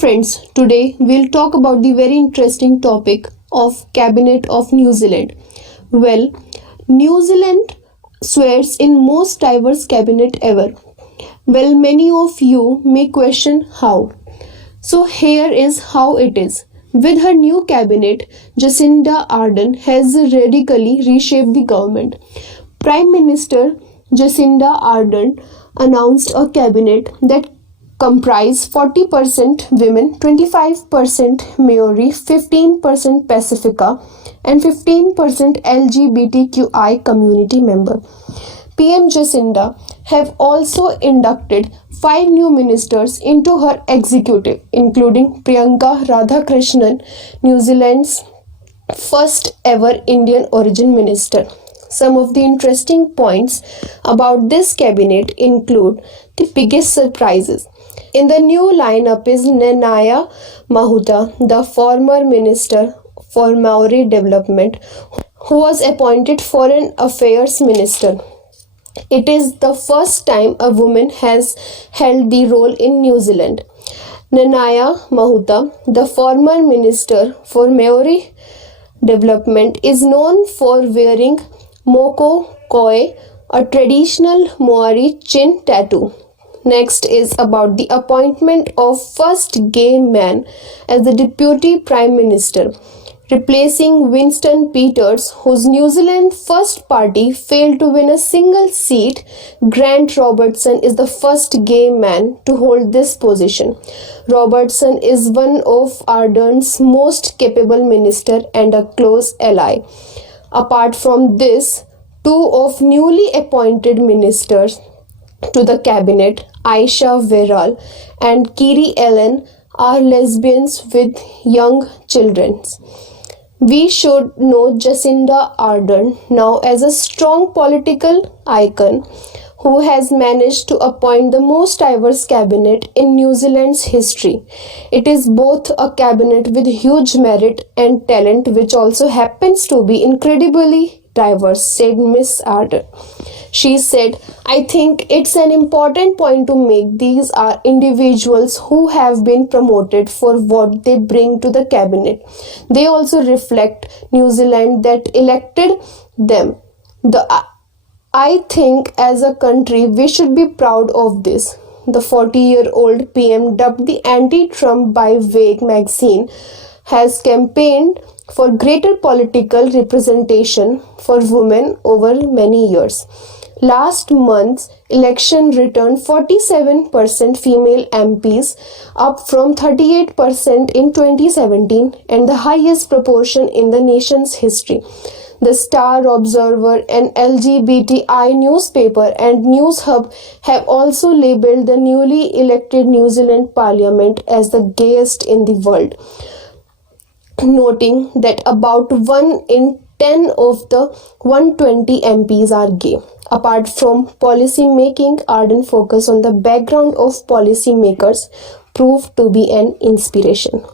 friends, today we'll talk about the very interesting topic of Cabinet of New Zealand. Well, New Zealand swears in most diverse cabinet ever. Well, many of you may question how. So here is how it is. With her new cabinet, Jacinda Ardern has radically reshaped the government. Prime Minister Jacinda Ardern announced a cabinet that comprise 40% women, 25% Maori, 15% Pacifica, and 15% LGBTQI community member. PM Jacinda have also inducted 5 new ministers into her executive, including Priyanka Radhakrishnan, New Zealand's first ever Indian origin minister. Some of the interesting points about this cabinet include the biggest surprises. In the new lineup is Nenaya Mahuta, the former Minister for Maori Development, who was appointed Foreign Affairs Minister. It is the first time a woman has held the role in New Zealand. Nenaya Mahuta, the former Minister for Maori Development, is known for wearing moko koe, a traditional Maori chin tattoo. Next is about the appointment of first gay man as the Deputy Prime Minister, replacing Winston Peters, whose New Zealand First Party failed to win a single seat. Grant Robertson is the first gay man to hold this position. Robertson is one of Ardern's most capable ministers and a close ally. Apart from this, 2 of newly appointed ministers to the cabinet, Aisha Viral and Kiri Ellen, are lesbians with young children. We should know Jacinda Ardern now as a strong political icon who has managed to appoint the most diverse cabinet in New Zealand's history. It is both a cabinet with huge merit and talent, which also happens to be incredibly diverse, said Miss Ardern. She said, I think it's an important point to make. These are individuals who have been promoted for what they bring to the cabinet. They also reflect New Zealand that elected them. I think as a country we should be proud of this. The 40-year-old PM, dubbed the anti-Trump by Vague magazine, has campaigned for greater political representation for women over many years. Last month's election returned 47% female MPs, up from 38% in 2017 and the highest proportion in the nation's history. The Star Observer, an LGBTI newspaper, and News Hub have also labelled the newly elected New Zealand Parliament as the gayest in the world, noting that about 1 in 10 of the 120 MPs are gay. Apart from policy making, Ardern focus on the background of policy makers proved to be an inspiration.